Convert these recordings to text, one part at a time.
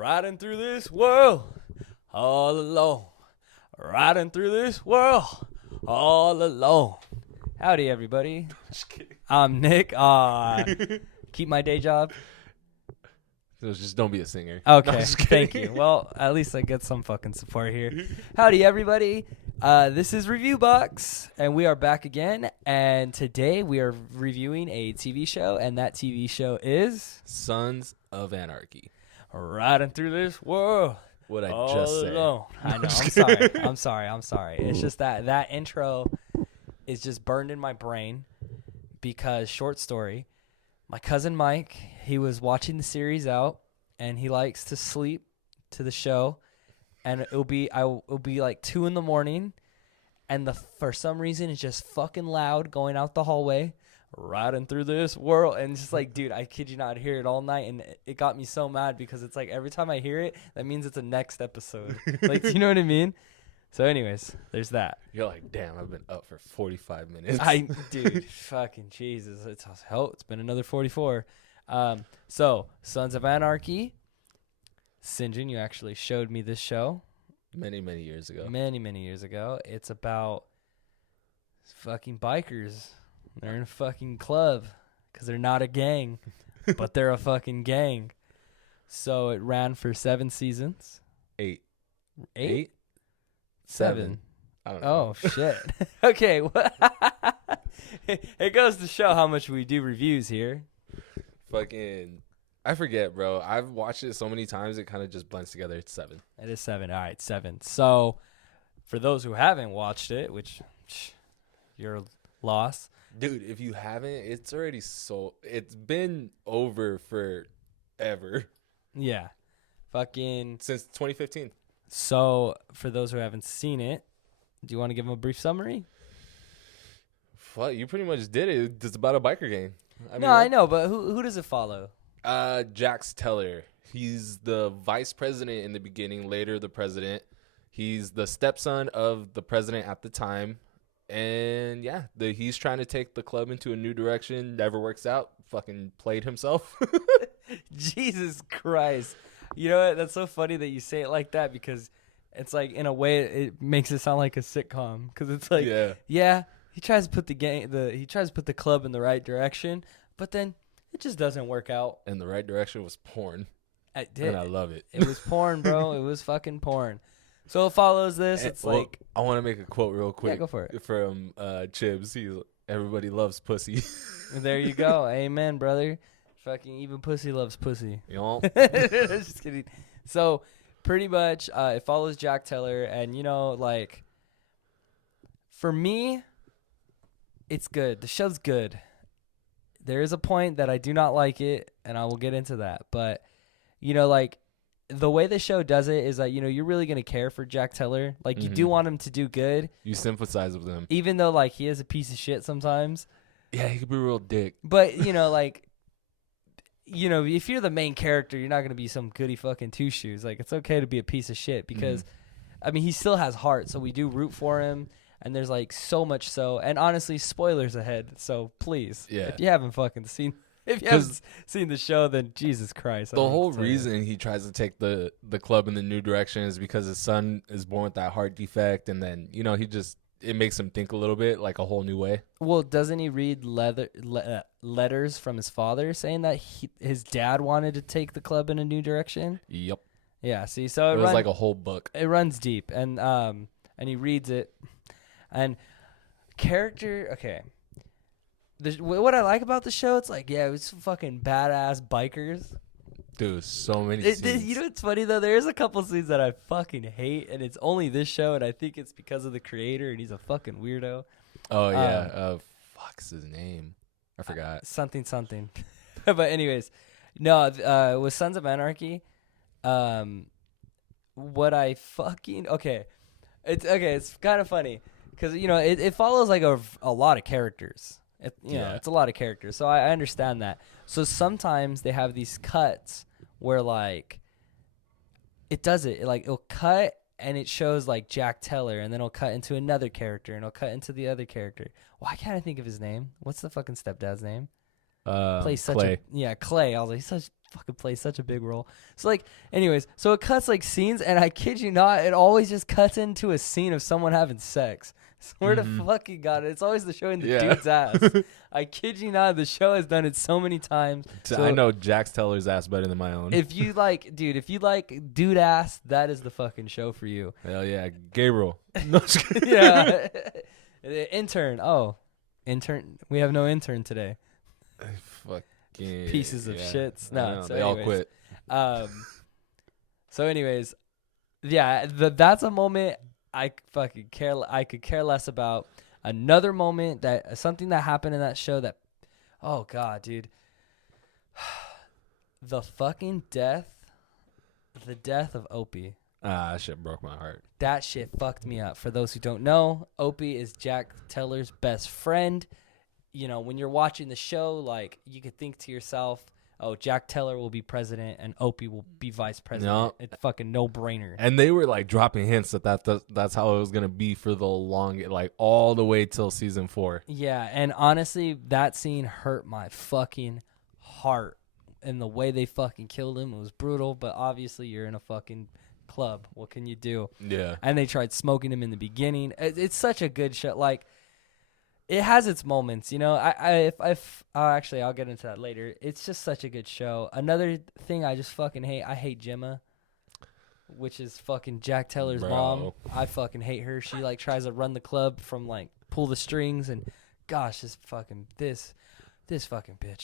Riding through this world all alone. Riding through this world all alone. Howdy, everybody. Just kidding. I'm Nick. Keep my day job. So just don't be a singer. Okay, No, just thank kidding. you. Well, at least I get some fucking support here. Howdy, everybody. This is ReviewBox, and we are back again. And today we are reviewing a TV show, and that TV show is Sons of Anarchy. Riding Through This World. What I all just said. alone. I know. Just I'm sorry. I'm sorry. It's just that intro is just burned in my brain because short story. My cousin Mike, he was watching the series out, and he likes to sleep to the show, and it'll be like 2 a.m, and for some reason it's just fucking loud going out the hallway, riding through this world, and it's just like, dude, I kid you not, I hear it all night, and it got me so mad because it's like every time I hear it, that means it's a next episode. Like, you know what I mean? So, anyways, there's that. You're like, damn, I've been up for 45 minutes. Dude, fucking Jesus. It's been another 44. So, Sons of Anarchy. Sinjin, you actually showed me this show. Many, many years ago. Many, many years ago. It's about fucking bikers. They're in a fucking club because they're not a gang, but they're a fucking gang. So, it ran for 7 seasons. 8. 8? 7. 7. I don't know. Oh, shit. Okay. It goes to show how much we do reviews here. Fucking, I forget, bro. I've watched it so many times, it kind of just blends together. It's 7. It is 7. All right, 7. So, for those who haven't watched it, which you're lost. Dude, if you haven't, it's already it's been over forever. Yeah. Fucking. Since 2015. So, for those who haven't seen it, do you want to give them a brief summary? What? You pretty much did it. It's about a biker gang. I know, but who does it follow? Jax Teller. He's the vice president in the beginning, later the president. He's the stepson of the president at the time. And yeah, he's trying to take the club into a new direction. Never works out. Fucking played himself. Jesus Christ. You know what? That's so funny that you say it like that because it's like, in a way, it makes it sound like a sitcom. Because it's like, yeah, he tries to put the club in the right direction, but then it just doesn't work out. And the right direction was porn. It did. And I love it. It was porn, bro. It was fucking porn. So it follows this. It's like, I want to make a quote real quick. Yeah, go for it. From Chibs. Everybody loves pussy. There you go. Amen, brother. Fucking even pussy loves pussy. You know? Just kidding. So pretty much it follows Jack Teller, and like, for me, it's good. The show's good. There is a point that I do not like it, and I will get into that. But like, the way the show does it is that you're really gonna care for Jack Teller. Like, you do want him to do good. You sympathize with him, even though like he is a piece of shit sometimes. Yeah, he could be a real dick. But like, if you're the main character, you're not going to be some goody fucking two shoes. Like, it's okay to be a piece of shit because, I mean, he still has heart. So we do root for him. And there's like so much so. And honestly, spoilers ahead. So please, if you haven't seen the show, then Jesus Christ. The whole reason he tries to take the club in the new direction is because his son is born with that heart defect. And then, it makes him think a little bit, like a whole new way. Well, doesn't he read letters from his father saying that his dad wanted to take the club in a new direction? Yep. Yeah. See, so it was like a whole book. It runs deep, and he reads it, and character. Okay. What I like about the show, it's like, yeah, it was fucking badass bikers. Dude, so many scenes. You know what's funny, though? There's a couple scenes that I fucking hate, and it's only this show, and I think it's because of the creator, and he's a fucking weirdo. Oh, yeah. Fuck's his name? I forgot. Something. But anyways, no, with Sons of Anarchy, what I fucking... Okay. It's kind of funny, because, it follows, like, a lot of characters. It's a lot of characters, so I understand that. So sometimes they have these cuts where, like, it'll cut and it shows, like, Jack Teller, and then it'll cut into another character, and it'll cut into the other character. Why can't I think of his name? What's the fucking stepdad's name? plays such Clay. Clay. I was like, he fucking plays such a big role. So like, anyways, so it cuts like scenes, and I kid you not, it always just cuts into a scene of someone having sex. Swear to fucking God, it's always the showing the dude's ass. I kid you not, the show has done it so many times. So I know Jax Teller's ass better than my own. if you like dude ass, that is the fucking show for you. Hell yeah, Gabriel. No, Yeah. The intern. Oh, intern. We have no intern today. Fucking Pieces of shits. No, so they all quit. So anyways, yeah, that's a moment I could care less about. Another moment something that happened in that show that, oh God, dude, the death of Opie. That shit broke my heart. That shit fucked me up. For those who don't know, Opie is Jack Teller's best friend. You know, when you're watching the show, like, you could think to yourself, oh, Jack Teller will be president and Opie will be vice president. No. It's fucking no-brainer. And they were like dropping hints that's how it was gonna be for the like all the way till season 4. Yeah, and honestly, that scene hurt my fucking heart. And the way they fucking killed him, it was brutal. But obviously, you're in a fucking club. What can you do? Yeah. And they tried smoking him in the beginning. It's such a good show. Like, it has its moments, you know. Actually, I'll get into that later. It's just such a good show. Another thing I just fucking hate. I hate Gemma, which is fucking Jack Teller's mom. I fucking hate her. She like tries to run the club from like pull the strings, and gosh, this fucking bitch.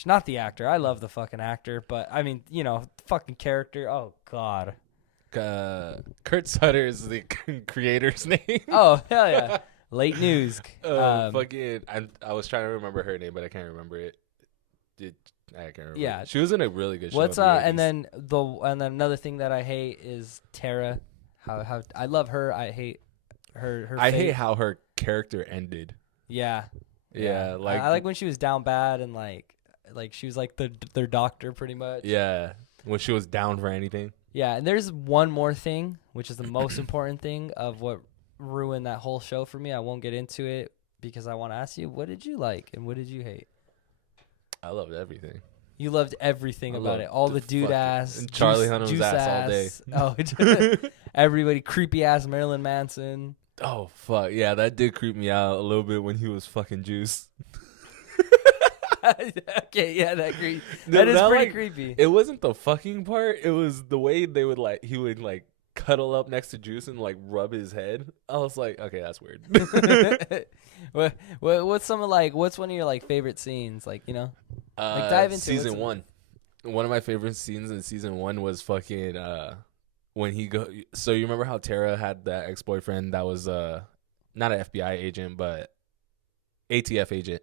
Not the actor. I love the fucking actor, but I mean, you know, fucking character. Oh God. Kurt Sutter is the creator's name. Oh hell yeah. Late news. Fucking, I was trying to remember her name, but I can't remember it. I can't remember. Yeah, she was in a really good show. And then another thing that I hate is Tara. How I love her. I hate her. I hate how her character ended. Yeah. Like I like when she was down bad and like she was like their doctor pretty much. Yeah, when she was down for anything. Yeah, and there's one more thing, which is the most important thing of what ruined that whole show for me. I won't get into it because I want to ask you, what did you like and what did you hate? I loved everything. You loved everything about it. All the dude ass, and Charlie Hunnam's ass all day. Oh, everybody, creepy ass Marilyn Manson. Oh fuck yeah, that did creep me out a little bit when he was fucking Juice. Okay, yeah, that is pretty creepy. It wasn't the fucking part. It was the way he would like cuddle up next to Juice and like rub his head. I was like, okay, that's weird. What's one of your like favorite scenes? Like, you know, like dive into season 1. One of my favorite scenes in season 1 was fucking when he So you remember how Tara had that ex-boyfriend that was not an FBI agent but ATF agent.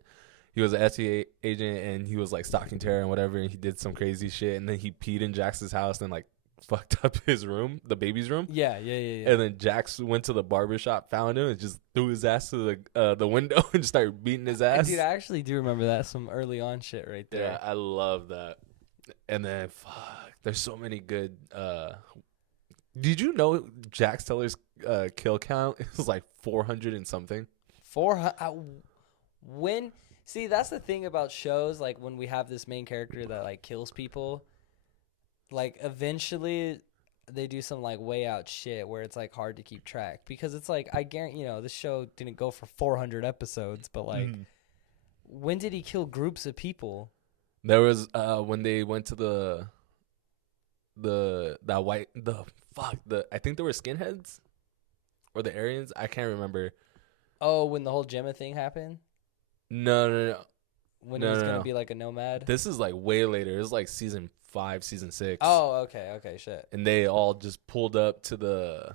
He was an SCA agent and he was like stalking Tara and whatever, and he did some crazy shit, and then he peed in Jax's house and like fucked up his room, the baby's room. Yeah. And then Jax went to the barbershop, found him, and just threw his ass to the window and just started beating his ass. Dude, I actually do remember that. Some early on shit right there. Yeah, I love that. And then, fuck, there's so many good. Did you know Jax Teller's kill count is like 400 and something? 400. See, that's the thing about shows. Like when we have this main character that like kills people. Like, eventually, they do some, like, way out shit where it's, like, hard to keep track. Because it's, like, I guarantee, you know, this show didn't go for 400 episodes. But, like, when did he kill groups of people? There was, when they went to I think there were skinheads? Or the Aryans? I can't remember. Oh, when the whole Gemma thing happened? No. When he was going to be, like, a nomad? This is, like, way later. It was, like, season 5, season 6. Oh, okay, shit. And they all just pulled up to the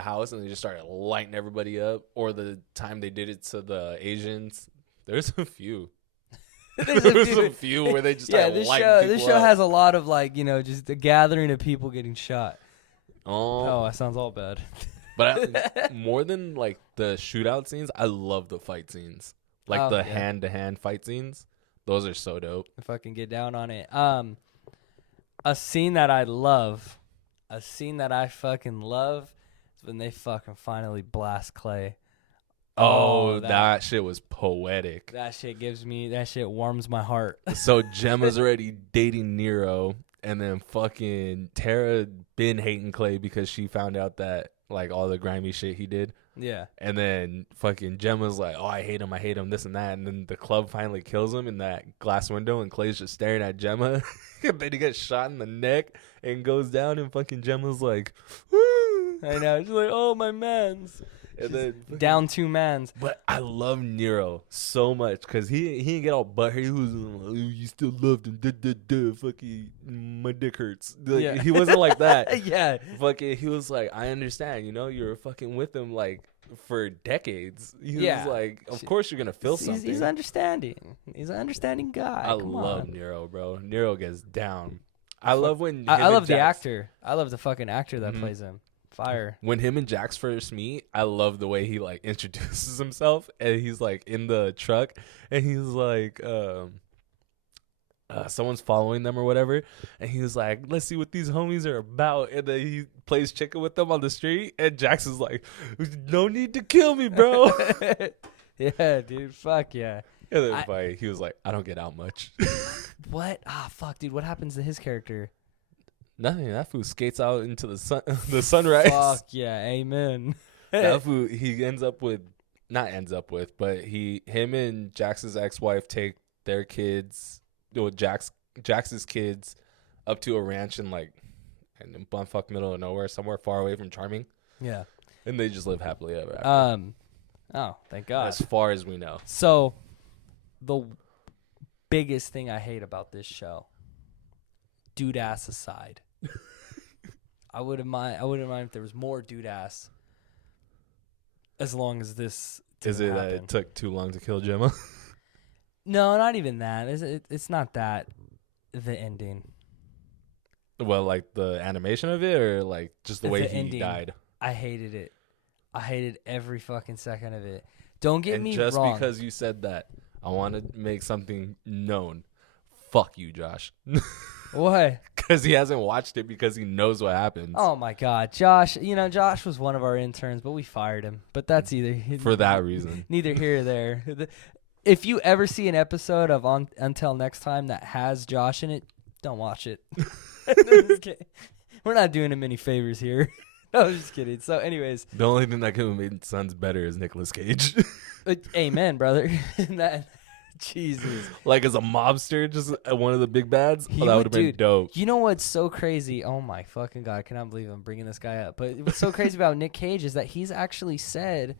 house and they just started lighting everybody up. Or the time they did it to the Asians, there's a few. There's a few where they just started lighting people up. This show has a lot of like, you know, just a gathering of people getting shot. Oh, that sounds all bad. But more than like the shootout scenes, I love the fight scenes, like the hand-to-hand fight scenes. Those are so dope. If I can get down on it. A scene that I love, fucking love, is when they fucking finally blast Clay. Oh, that shit was poetic. That shit warms my heart. So Gemma's already dating Nero, and then fucking Tara been hating Clay because she found out that like all the grimy shit he did. Yeah. And then fucking Gemma's like, oh, I hate him, this and that. And then the club finally kills him in that glass window, and Clay's just staring at Gemma. And then he gets shot in the neck and goes down, and fucking Gemma's like, woo! I know. She's like, oh, my mans. And then down 2 mans. But I love Nero so much because he didn't get all butthurt. He was like, oh, you still loved him. Fucking my dick hurts. Like, yeah. He wasn't like that. Yeah. Fucking, he was like, I understand. You're fucking with him like for decades. He was like, of course you're gonna feel something. He's understanding. He's an understanding guy. I love Nero, bro. Nero gets down. I love when I love the actor. I love the fucking actor that plays him. Fire. When him and Jax first meet, I love the way he like introduces himself, and he's like in the truck, and he's like, someone's following them or whatever, and he was like, let's see what these homies are about, and then he plays chicken with them on the street, and Jax is like, no need to kill me, bro. Yeah, dude. Fuck yeah. And then he was like, I don't get out much. What? Fuck, dude. What happens to his character? Nothing. That fool skates out into the sun, the sunrise. Fuck yeah, amen. That fool, he but him and Jax's ex-wife take their kids, Jax's kids, up to a ranch in bumfuck middle of nowhere, somewhere far away from Charming. Yeah, and they just live happily ever after. Oh, thank God. As far as we know. So, the biggest thing I hate about this show, dude ass aside. I wouldn't mind if there was more dude ass. As long as this is it happen. That it took too long to kill Gemma? No, not even that. It's not that. The ending. Well, like the animation of it, or like just the way he ending, died. I hated it. I hated every fucking second of it. Don't get me just wrong. Because you said that, I want to make something known. Fuck you, Josh. Why? Because he hasn't watched it because he knows what happens. Oh, my God. Josh, Josh was one of our interns, but we fired him. But that's for that reason. Neither here or there. If you ever see an episode of Until Next Time that has Josh in it, don't watch it. We're not doing him any favors here. No, I'm just kidding. So, anyways. The only thing that could have made Sons better is Nicolas Cage. Amen, brother. Jesus. Like as a mobster, just one of the big bads? That would have been dope. You know what's so crazy? Oh, my fucking God. I cannot believe I'm bringing this guy up. But what's so crazy about Nick Cage is that he's actually said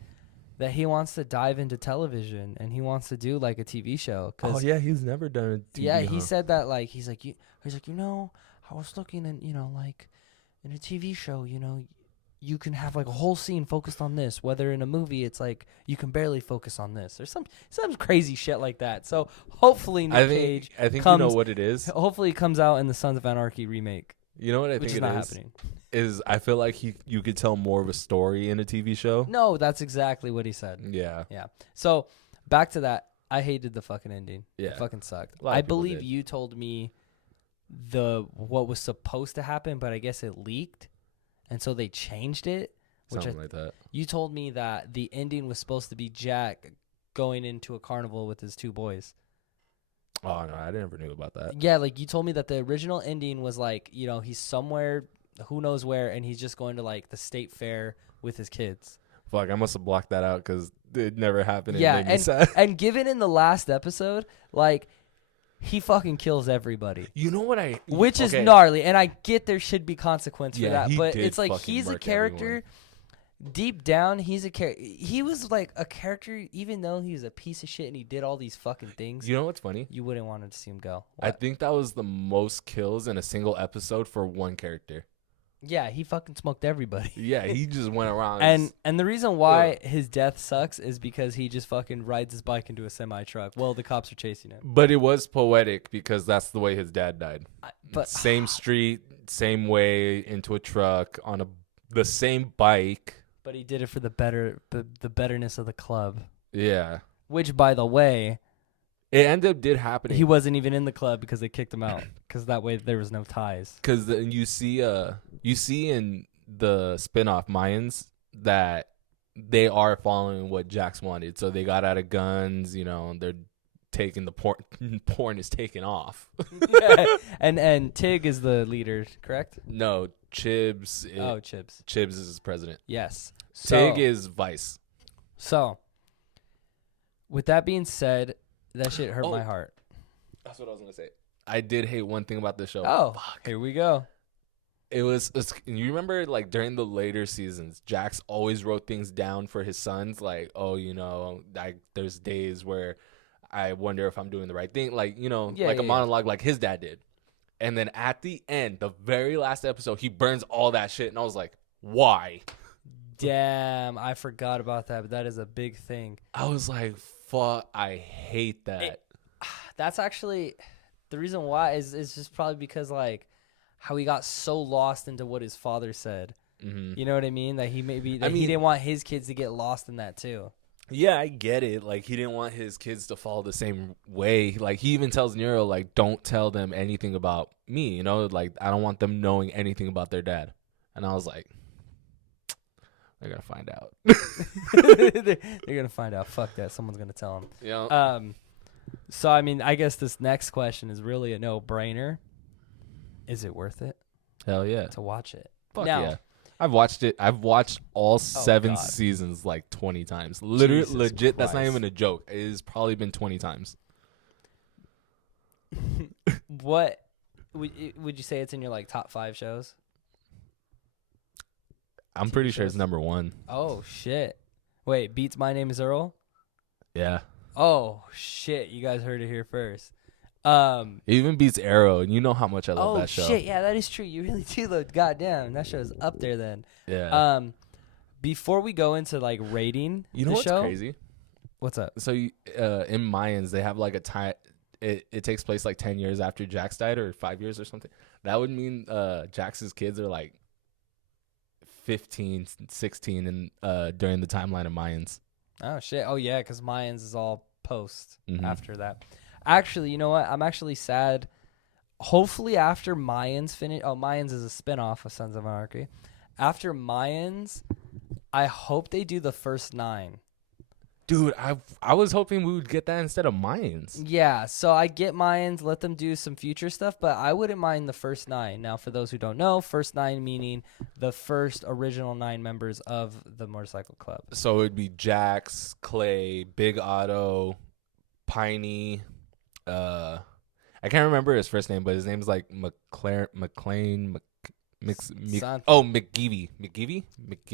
that he wants to dive into television and he wants to do like a TV show. Oh, yeah. He's never done a TV. Yeah, he said that he's like, I was looking at, like in a TV show, you can have like a whole scene focused on this. Whether in a movie, it's like you can barely focus on this. There's some crazy shit like that. So hopefully Nick Cage I think you know what it is. Hopefully it comes out in the Sons of Anarchy remake. You know what I think it is? Happening. Is I feel like you could tell more of a story in a TV show. No, that's exactly what he said. Yeah. Yeah. So back to that. I hated the fucking ending. Yeah. It fucking sucked. I believe you told me what was supposed to happen, but I guess it leaked. And so they changed it. Something like that. You told me that the ending was supposed to be Jack going into a carnival with his 2 boys. Oh, no, I never knew about that. Yeah, like you told me that the original ending was like, he's somewhere, who knows where, and he's just going to like the state fair with his kids. Fuck, I must have blocked that out because it never happened. Yeah, and given in the last episode, like, he fucking kills everybody. You know what Which is gnarly, and I get there should be consequence for that, but it's like he's a character. Everyone. Deep down, he's a character. He was like a character, even though he was a piece of shit and he did all these fucking things. You know what's funny? You wouldn't want to see him go. What? I think that was the most kills in a single episode for one character. Yeah, he fucking smoked everybody. Yeah, he just went around. And the reason why his death sucks is because he just fucking rides his bike into a semi-truck while the cops are chasing him. But it was poetic because that's the way his dad died. Same street, same way, into a truck, on the same bike. But he did it for the betterness of the club. Yeah. Which, by the way, it did happen. He wasn't even in the club because they kicked him out. Because that way there was no ties. Because you see in the spinoff Mayans that they are following what Jax wanted. So they got out of guns, you know, they're taking the porn is taking off. And Tig is the leader, correct? No, Chibs. Chibs. Chibs is his president. Yes. Tig is vice. So, with that being said, that shit hurt my heart. That's what I was going to say. I did hate one thing about the show. Oh, fuck. Here we go. It's you remember, like, during the later seasons, Jax always wrote things down for his sons, like, oh, you know, there's days where I wonder if I'm doing the right thing, like, you know, a monologue like his dad did. And then at the end, the very last episode, he burns all that shit, and I was like, why? Damn, I forgot about that, but that is a big thing. I was like, fuck, I hate that. That's actually the reason why is just probably because, like, how he got so lost into what his father said. Mm-hmm. You know what I mean? That he he didn't want his kids to get lost in that too. Yeah, I get it. Like, he didn't want his kids to follow the same way. Like, he even tells Nero, like, don't tell them anything about me. You know, like, I don't want them knowing anything about their dad. And I was like, they're gonna find out. They're gonna find out. Fuck that. Someone's gonna tell them. Yeah. So I mean, I guess this next question is really a no-brainer. Is it worth it? Hell yeah. To watch it. Fuck yeah. I've watched it. I've watched all 7 seasons like 20 times. Literally, legit. Christ. That's not even a joke. It has probably been 20 times. What would you say it's in your like top 5 shows? I'm pretty sure it's number 1. Oh shit! Wait, beats My Name Is Earl? Yeah. Oh shit! You guys heard it here first. It even beats Arrow, and you know how much I love that show. Oh shit! Yeah, that is true. You really do though. Goddamn, that show's up there then. Yeah. Before we go into like rating, you know what's crazy? What's up? So in Mayans, they have like a time. It takes place like 10 years after Jax died, or 5 years or something. That would mean Jax's kids are like 15, 16, and during the timeline of Mayans. Oh shit! Oh yeah, because Mayans is all post after that. Actually, you know what? I'm actually sad. Hopefully after Mayans finish... Oh, Mayans is a spinoff of Sons of Anarchy. After Mayans, I hope they do the first 9. Dude, I was hoping we would get that instead of Mayans. Yeah, so I get Mayans, let them do some future stuff, but I wouldn't mind the first 9. Now, for those who don't know, first 9 meaning the first original 9 members of the Motorcycle Club. So it would be Jax, Clay, Big Otto, Piney... I can't remember his first name, but his name's like McGeevy.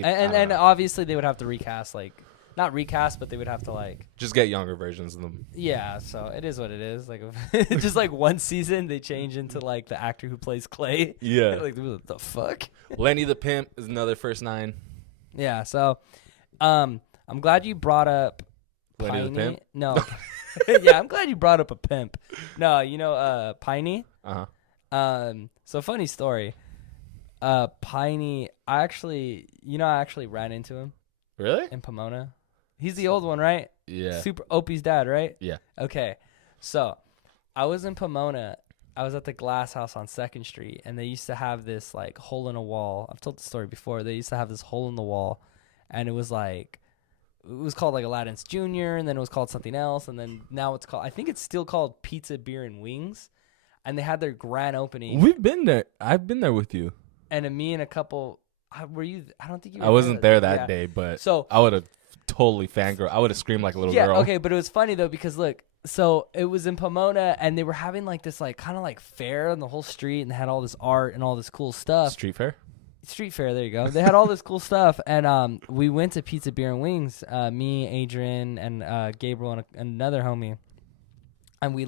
And obviously they would have to recast, like, not recast, but they would have to like just get younger versions of them. Yeah, so it is what it is. Like, just like one season they change into like the actor who plays Clay. Yeah, like what the fuck. Lenny the Pimp is another first 9. Yeah, so I'm glad you brought up Lenny the Pimp. No. Yeah, I'm glad you brought up a pimp. No, you know, Piney. So funny story. Piney, I actually ran into him. Really? In Pomona. He's the old one, right? Yeah. Super Opie's dad, right? Yeah. Okay. So, I was in Pomona. I was at the Glass House on 2nd Street, and they used to have this like hole in a wall. I've told the story before. They used to have this hole in the wall, and it was called like Aladdin's Jr., and then it was called something else, and then now it's called, I think it's still called Pizza, Beer, and Wings, and they had their grand opening. We've been there. I've been there with you. And me and a couple, were you, I don't think you were. I wasn't there that day, but so I would have totally fangirl. I would have screamed like a little girl. Yeah, okay, but it was funny though, because look, so it was in Pomona, and they were having like this like kind of like fair on the whole street, and they had all this art and all this cool stuff. Street fair, there you go. They had all this cool stuff, and we went to Pizza, Beer, and Wings, me, Adrian, and Gabriel, and another homie, and we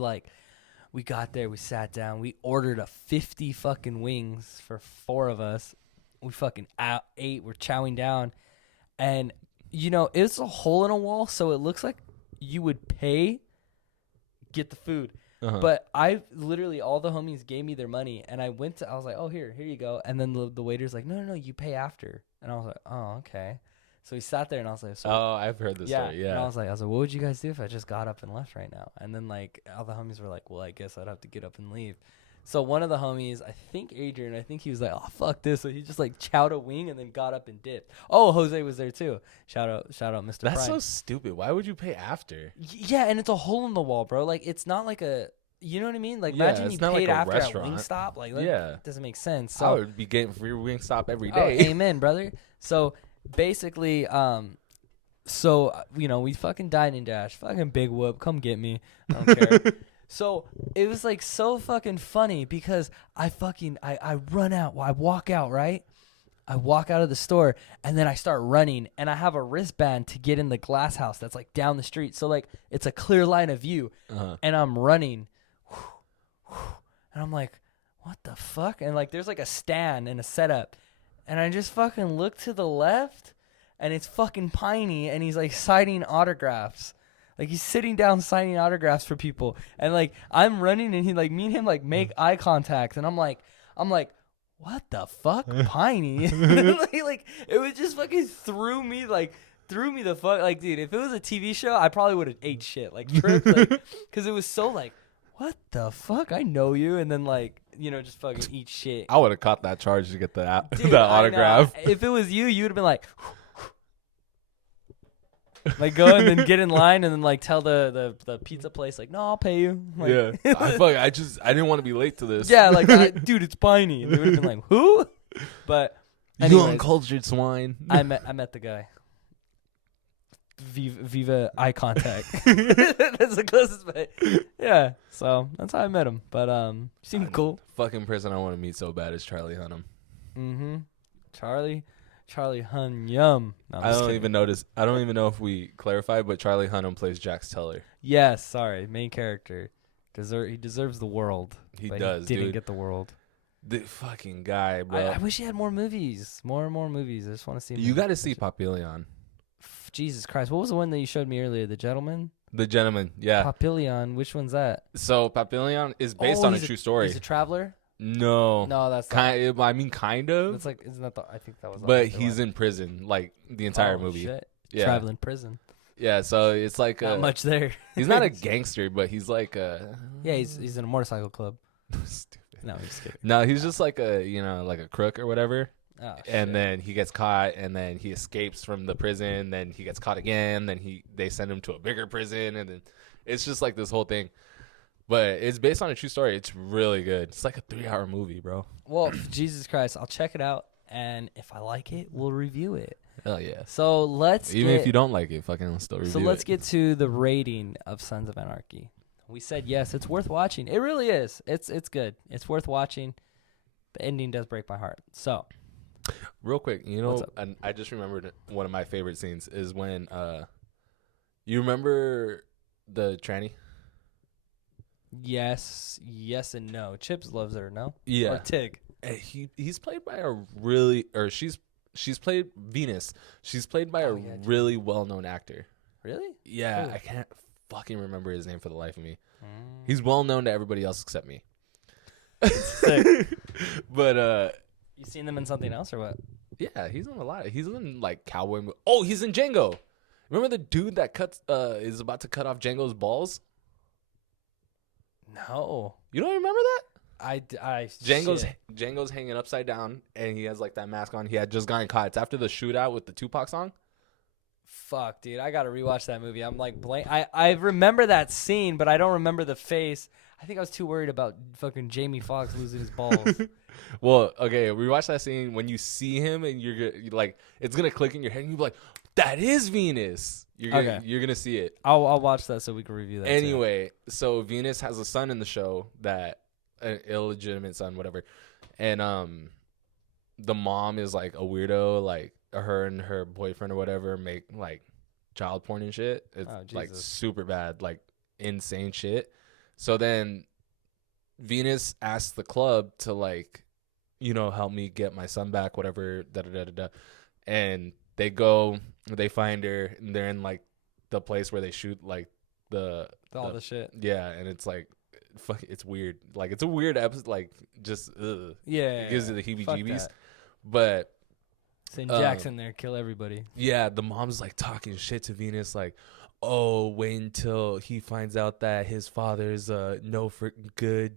got there, we sat down, we ordered a 50 fucking wings for 4 of us. We fucking ate, we're chowing down, and you know, it's a hole in a wall, so it looks like you would pay, get the food. But I literally, all the homies gave me their money, and I was like, oh, here you go. And then the waiter's like, no, you pay after. And I was like, oh, okay. So we sat there, and I was like, oh, I've heard this story, yeah. And I was like, what would you guys do if I just got up and left right now? And then like all the homies were like, well, I guess I'd have to get up and leave. So one of the homies, I think Adrian, I think he was like, oh, fuck this. So he just like chowed a wing and then got up and dipped. Oh, Jose was there too. Shout out, Mr. That's Prime. so stupid. Why would you pay after? Yeah, and it's a hole in the wall, bro. Like, it's not like a, you know what I mean? Like, Yeah, imagine it's you not paid like a after restaurant. at Wingstop. Like, that Yeah. doesn't make sense. I So, would be getting free Wingstop every oh, day. amen, brother. So basically, we fucking dined and dash. Fucking big whoop. Come get me. I don't care. So it was like so fucking funny because I run out. I walk out, right? I walk out of the store and then I start running and I have a wristband to get in the glass house that's like down the street. So like it's a clear line of view and I'm running and I'm like, what the fuck? And like there's like a stand and a setup and I just fucking look to the left and it's fucking Piney and he's like signing autographs. Like he's sitting down signing autographs for people and like I'm running and he like me and him like make eye contact and I'm like what the fuck, Piney? like it was just fucking threw me the fuck, like, dude, if it was a TV show I probably would have ate shit, like tripped, like, because it was so like, what the fuck, I know you, and then like, you know, just fucking eat shit. I would have caught that charge to get that Dude, that autograph. If it was you would have been like like go and then get in line and then like tell the pizza place like, no, I'll pay you. Like, yeah, I didn't want to be late to this. Yeah, like dude, it's Piney, and they would have been like, who? But you anyways, uncultured swine. I met the guy. Viva eye contact. That's the closest, but yeah. So that's how I met him. But seemed cool. Fucking person I want to meet so bad is Charlie Hunnam. Mm-hmm. Charlie Hunnam. No, I don't even know if we clarified, but Charlie Hunnam plays Jax Teller. Yes, sorry, main character. He deserves the world. He but does. He didn't dude. get the world. The fucking guy, bro. I wish he had more movies. More and more movies. I just want to see. You got to see Papillon. Jesus Christ! What was the one that you showed me earlier? The Gentleman. The Gentleman. Yeah. Papillon. Which one's that? So Papillon is based on a true story. He's a traveler. No. No, that's kind of. It's like, isn't that I think that was. But he's in prison, like the entire movie. Shit. Yeah. Traveling prison. Yeah, so it's like Not much there. He's not a gangster, but he's like a. Yeah, he's in a motorcycle club. Stupid. No, I'm just kidding. No, he's just like a like a crook or whatever. Oh, and then he gets caught, and then he escapes from the prison. Then he gets caught again. Then they send him to a bigger prison, and then it's just like this whole thing. But it's based on a true story. It's really good. It's like a 3-hour movie, bro. Well, Jesus Christ, I'll check it out, and if I like it, we'll review it. Hell yeah. So if you don't like it, fucking still review it. So let's get to the rating of Sons of Anarchy. We said yes, it's worth watching. It really is. It's good. It's worth watching. The ending does break my heart. So, real quick, and I just remembered one of my favorite scenes is when you remember the tranny? Yes and no. Chips loves her, no? Yeah. Or Tig. He's played by she's played Venus. She's played by a really well-known actor. Really? Yeah, I can't fucking remember his name for the life of me. He's well-known to everybody else except me. Sick. But you seen them in something else or what? Yeah, he's in a lot. He's in like cowboy. Oh, he's in Django. Remember the dude that is about to cut off Django's balls? No. You don't remember that? Django's hanging upside down, and he has like that mask on. He had just gotten caught. It's after the shootout with the Tupac song. Fuck, dude, I gotta rewatch that movie. I'm like I remember that scene, but I don't remember the face. I think I was too worried about fucking Jamie Foxx losing his balls. Well, okay, rewatch that scene. When you see him, and you're like, it's gonna click in your head, and you're like, that is Venus. You're gonna see it. I'll watch that so we can review that. Anyway, so Venus has a son in the show, that an illegitimate son, whatever, and the mom is like a weirdo. Like her and her boyfriend or whatever make like child porn and shit. It's like super bad, like insane shit. So then Venus asks the club to like, help me get my son back, whatever. And they go, they find her, and they're in like the place where they shoot like all the shit. Yeah, and it's like, fuck, it's weird. Like it's a weird episode. Like just yeah, it gives it the heebie-jeebies. But St. Jackson there, kill everybody. Yeah, the mom's like talking shit to Venus, like, oh, wait until he finds out that his father's no for good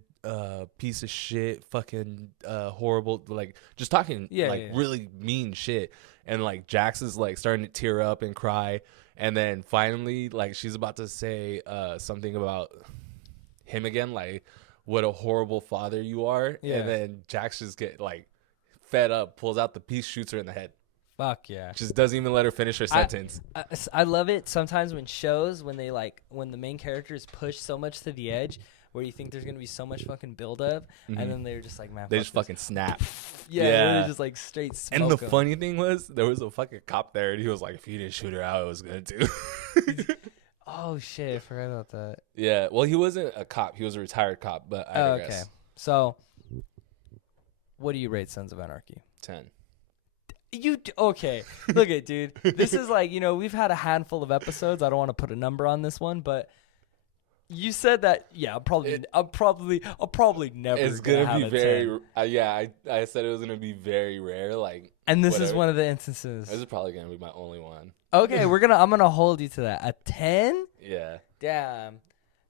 piece of shit, fucking horrible, like just talking really mean shit. And like Jax is like starting to tear up and cry, and then finally like she's about to say something about him again, like what a horrible father you are. And then Jax just get like fed up, pulls out the piece, shoots her in the head. Fuck yeah. Just doesn't even let her finish her sentence. I love it sometimes when shows, when the main character is pushed so much to the edge where you think there's going to be so much fucking buildup, and then they're just like, man, they just fucking snap. They're just like straight smoke. And the funny thing was, there was a fucking cop there, and he was like, if you didn't shoot her out, I was going to. Oh, shit. I forgot about that. Yeah. Well, he wasn't a cop. He was a retired cop, but I digress. Okay. So, what do you rate Sons of Anarchy? 10. Okay. Look at, dude. This is like, we've had a handful of episodes. I don't want to put a number on this one, but you said that. Yeah, I'll probably never. It's gonna be very. I said it was gonna be very rare. Like, and this is one of the instances. This is probably gonna be my only one. Okay, I'm gonna hold you to that. A 10? Yeah. Damn.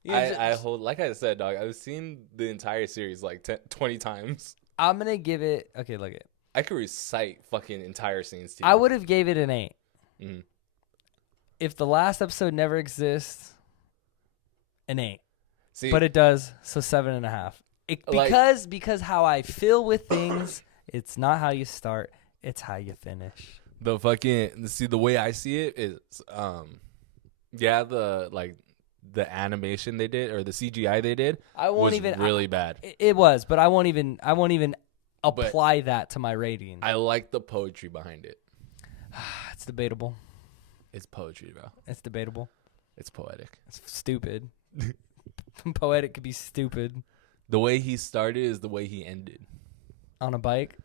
I hold, like I said, dog. I've seen the entire series like 20 times. I'm gonna give it. Okay, look it. I could recite fucking entire scenes to you. I would have gave it an 8. Mm-hmm. If the last episode never exists, an 8. See, but it does, so 7.5. Because how I feel with things, it's not how you start, it's how you finish. The way I see it is, the animation they did or the CGI they did was really bad. It was, but I won't even apply that to my rating. I like the poetry behind it. It's debatable. It's poetry, bro. It's debatable. It's poetic. It's stupid. Poetic could be stupid. The way he started is the way he ended. On a bike?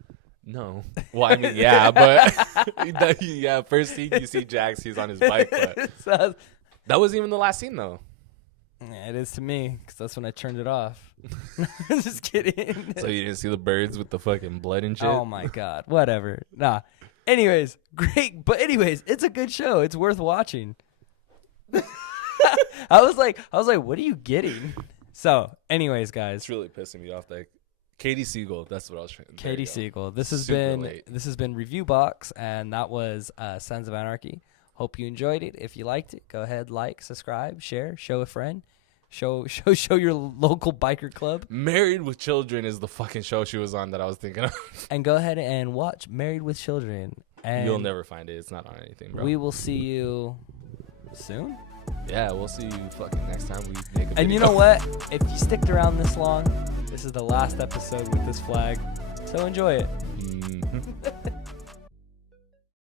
No. Well, I mean, yeah, but first scene you see Jax, he's on his bike, but that wasn't even the last scene, though. Yeah, it is to me, because that's when I turned it off. Just kidding. So you didn't see the birds with the fucking blood and shit? Oh, my God. Whatever. Nah. Anyways, great. But anyways, it's a good show. It's worth watching. I was like, what are you getting? So, anyways, guys. It's really pissing me off. Like, Katie Siegel, that's what I was trying to Katie Siegel. This has been ReviewBox, and that was Sons of Anarchy. Hope you enjoyed it. If you liked it, go ahead, like, subscribe, share, show a friend. Show your local biker club. Married with Children is the fucking show she was on that I was thinking of. And go ahead and watch Married with Children. And you'll never find it. It's not on anything, bro. We will see you soon. Yeah, we'll see you fucking next time we make a video. And you know what? If you sticked around this long, this is the last episode with this flag. So enjoy it. Mm-hmm.